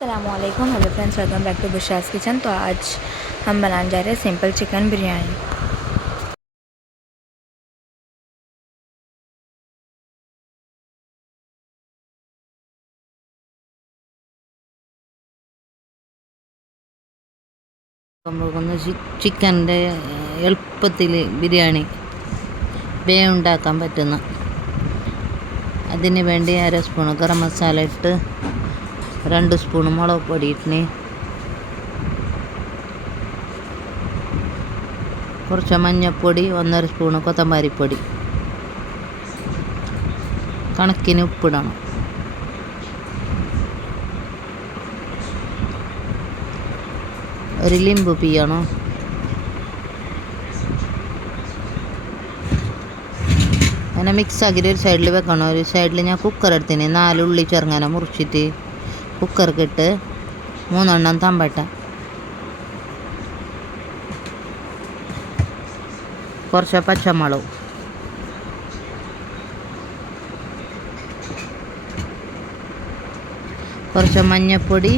अस्सलामुअलैकुम hello friends, welcome back to बुशास kitchen. तो आज हम बनाने जा रहे हैं सिंपल चिकन बिरयानी। നമ്മൾ ചിക്കൻ്റെ എളുപ്പത്തിൽ ബിരിയാണി ഉണ്ടാക്കാൻ പറ്റുന്ന അതിന് വേണ്ടി 1/2 സ്പൂൺ ഗരം മസാല ഇട്ട് 2 സ്പൂൺ മുളക് പൊടി ഇട്ടിന് കുറച്ച് മഞ്ഞൾപ്പൊടി 1/2 സ്പൂൺ കൊത്തമ്പാരിപ്പൊടി കണക്കിന് ഉപ്പിടണം. ഒരു ലിമ്പ് പിയ്യണം. അങ്ങനെ മിക്സ് ആക്കിയിട്ട് ഒരു സൈഡിൽ വെക്കണം. ഒരു സൈഡിൽ ഞാൻ കുക്കർ എടുത്തിന് 4 ഉള്ളി ചെറുങ്ങനെ മുറിച്ചിട്ട് കുക്കർക്കിട്ട് 3 എണ്ണം തമ്പട്ട, കുറച്ച് പച്ചമുളക്, കുറച്ച് മഞ്ഞൾപ്പൊടി,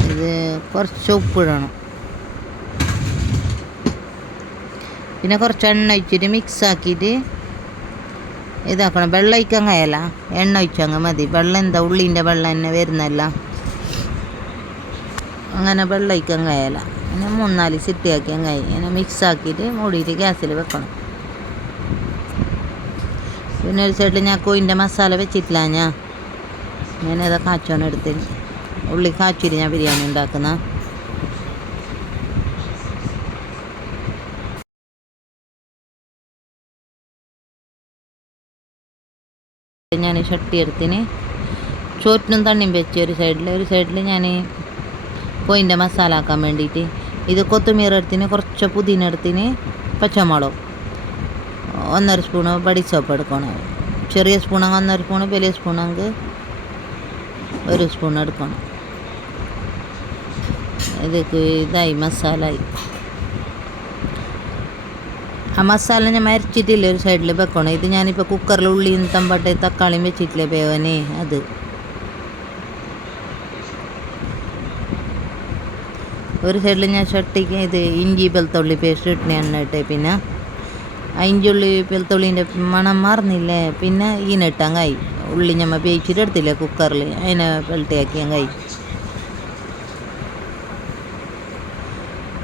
ഇത് കുറച്ച് ഉപ്പിടണം. പിന്നെ കുറച്ച് എണ്ണ ഒഴിച്ചിട്ട് മിക്സ് ആക്കിയിട്ട് ഇതാക്കണം. വെള്ളം ഒഴിക്കാൻ കഴിയല്ല, എണ്ണ ഒഴിച്ചങ്ങ് മതി. വെള്ളം എന്താ ഉള്ളീൻ്റെ വെള്ളം തന്നെ വരുന്നല്ല, അങ്ങനെ വെള്ളം ഒഴിക്കാൻ കഴിയല്ല. അങ്ങനെ 3-4 സിറ്റിയാക്കിയാൽ കഴിയും. അങ്ങനെ മിക്സ് ആക്കിയിട്ട് മൂടിയിട്ട് ഗ്യാസിൽ വെക്കണം. പിന്നെ ഒരു സൈഡിൽ ഞാൻ കോയിൻ്റെ മസാല വെച്ചിട്ടില്ല. ഞാനത് കാച്ചോണം എടുത്തിന് ഉള്ളി കാച്ചിട്ട് ഞാൻ ബിരിയാണി ഉണ്ടാക്കുന്ന. ഞാൻ ചട്ടി എടുത്തിന് ചോറ്റിനും തണ്ണിയും വെച്ച് ഒരു സൈഡിൽ ഞാൻ കോയിൻ്റെ മസാല ആക്കാൻ വേണ്ടിയിട്ട് ഇത് കൊത്തുമീർ എടുത്തിന്, കുറച്ച് പുതിന എടുത്തിന്, പച്ചമുളക്, 1/2 സ്പൂണ് ബടി സോപ്പ് എടുക്കണം. ചെറിയ സ്പൂണെങ്കിൽ 1/2 സ്പൂണ്, വലിയ സ്പൂണെങ്കിൽ 1 സ്പൂൺ എടുക്കണം. ഇതൊക്കെ ഇതായി മസാലയായി. ആ മസാല ഞാൻ മരച്ചിട്ടില്ല, ഒരു സൈഡിൽ വെക്കണം. ഇത് ഞാനിപ്പോൾ കുക്കറിൽ ഉള്ളിയും തമ്പട്ട തക്കാളിയും വെച്ചിട്ടില്ലേ വേവനെ, അത് ഒരു സൈഡിൽ ഞാൻ ചട്ടിക്ക് ഇത് ഇഞ്ചി വെളുത്തുള്ളി പേസ്റ്റ് ഇട്ടിന് എണ്ണ ഇട്ട്. പിന്നെ ഇഞ്ചി ഉള്ളി വെളുത്തുള്ളീൻ്റെ മണം മാറുന്നില്ലേ, പിന്നെ ഈനിട്ടാൻ കായി ഉള്ളി ഞമ്മ വേവിച്ചിട്ട് എടുത്തില്ലേ കുക്കറിൽ, അതിനെ വെള്ളത്തിയാക്കിയാൽ കായി.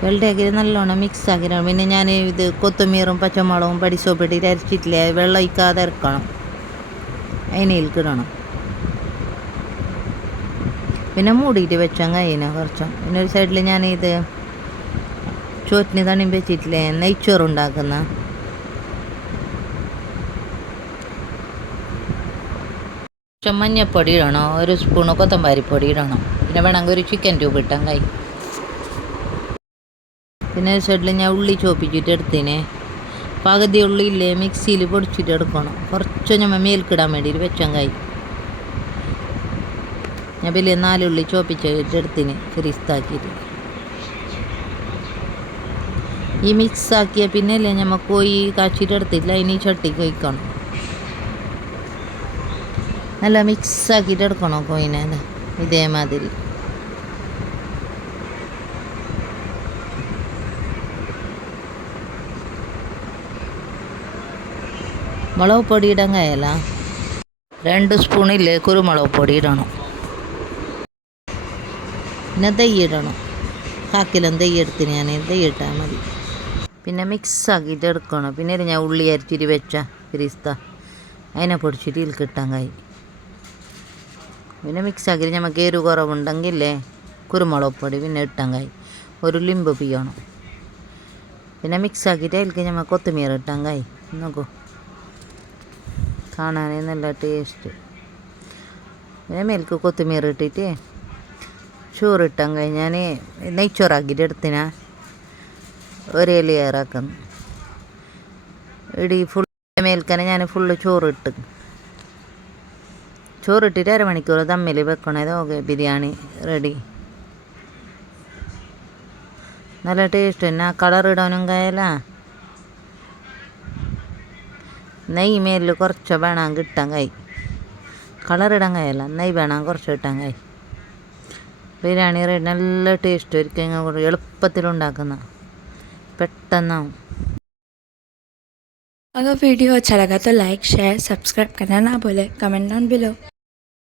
വെള്ളത്തിയാക്കിയിട്ട് നല്ലോണം മിക്സ് ആക്കിയിട്ടാണ്. പിന്നെ ഞാൻ ഇത് കൊത്തുമീറും പച്ചമുളകും പടിസോപ്പിട്ടിട്ട് അരച്ചിട്ടില്ലേ, വെള്ളം ഒഴിക്കാതെ ഇറക്കണം, അതിനേൽക്കിടണം. പിന്നെ മൂടിയിട്ട് വെച്ചാൽ കഴിയുന്ന കുറച്ച്. പിന്നെ ഒരു സൈഡിൽ ഞാൻ ഇത് ചോറ്റിന് തണിയും വെച്ചിട്ടില്ലേ നെയ്ച്ചോറുണ്ടാക്കുന്ന, മഞ്ഞപ്പൊടി ഇടണം, 1 സ്പൂണ് കൊത്തമ്പാരിപ്പൊടി ഇടണം. പിന്നെ വേണമെങ്കിൽ ഒരു ചിക്കൻ ട്യൂബ് ഇട്ടാൽ കഴിയും. പിന്നെ ഒരു സൈഡിൽ ഞാൻ ഉള്ളി ചോപ്പിച്ചിട്ട് എടുത്തിന്. പകുതി ഉള്ളി ഇല്ലേ മിക്സിയിൽ പൊടിച്ചിട്ട് എടുക്കണം. കുറച്ച് നമ്മൾ മേൽക്കിടാൻ വേണ്ടിയിട്ട് വെച്ചാൽ കഴിയും. ഞാൻ വലിയ 4 ഉള്ളി ചോപ്പിച്ചിട്ട് എടുത്തിന് ഫ്രീസ്താക്കിയിട്ട്. ഈ മിക്സ് ആക്കിയ പിന്നെ അല്ലേ നമ്മൾ കോഴി കാച്ചിട്ട് എടുത്തില്ല, ഇനി ചട്ടിക്ക് വയ്ക്കണം. നല്ല മിക്സ് ആക്കിയിട്ട് എടുക്കണം കോഴിനെ, ഇതേമാതിരി. മുളക് പൊടി ഇടാൻ കഴിയല്ല, 2 സ്പൂണില്ലേ കുരുമുളക് പൊടി ഇടണം. പിന്നെ ദയ്യ് ഇടണം, കാക്കിലും ദയ്യ് എടുത്തിന് ഞാൻ, ദയ്യ് ഇട്ടാൽ മതി. പിന്നെ മിക്സ് ആക്കിയിട്ട് എടുക്കണം. പിന്നെ ഞാൻ ഉള്ളി അരിച്ചിട്ട് വെച്ച പിരിസ്ത അതിനെ പൊടിച്ചിട്ട് ഇതിൽ കിട്ടാൻ കഴിയും. പിന്നെ മിക്സ് ആക്കിയിട്ട് നമുക്ക് എരിവ് കുറവുണ്ടെങ്കിലേ കുരുമുളക് പൊടി പിന്നെ ഇട്ടാൻ കഴിയും. ഒരു ലിമ്പ് പിയ്യണം. പിന്നെ മിക്സ് ആക്കിയിട്ട് അതിലേക്ക് നമ്മൾ കൊത്തുമീർ ഇട്ടാൻ കഴിയും. നോക്കൂ, കാണാൻ നല്ല ടേസ്റ്റ്. പിന്നെ മേൽക്ക് കൊത്തുമീർ ഇട്ടിട്ട് ചോറിട്ടാൻ കഴിയും. ഞാൻ നെയ്ച്ചോറാക്കിയിട്ട് എടുത്തിനാ ഒരു ലെയറാക്കുന്നു. ഇടി ഫുൾ മേൽക്കനെ ഞാൻ ഫുള്ള് ചോറിട്ടിട്ട് 1 മണിക്കൂർ തമ്മിൽ വെക്കണത്. Okay, biryani ready. നല്ല ടേസ്റ്റ് തന്നെ. കളർ ഇടാനും കഴിയല. നെയ്യ് മേലിൽ കുറച്ച് വേണം കിട്ടാൻ കഴിയും. കളർ ഇടാൻ കഴിയല്ല, നെയ്യ് വേണം കുറച്ച് ഇട്ടാൻ കഴിയും. ബിരിയാണി റെഡി. നല്ല ടേസ്റ്റ് ആയിരിക്കും. എളുപ്പത്തിലുണ്ടാക്കുന്ന, പെട്ടെന്നാവും. अगर वीडियो अच्छा लगा तो लाइक शेयर सब्सक्राइब करना ना भूलें. Comment down below.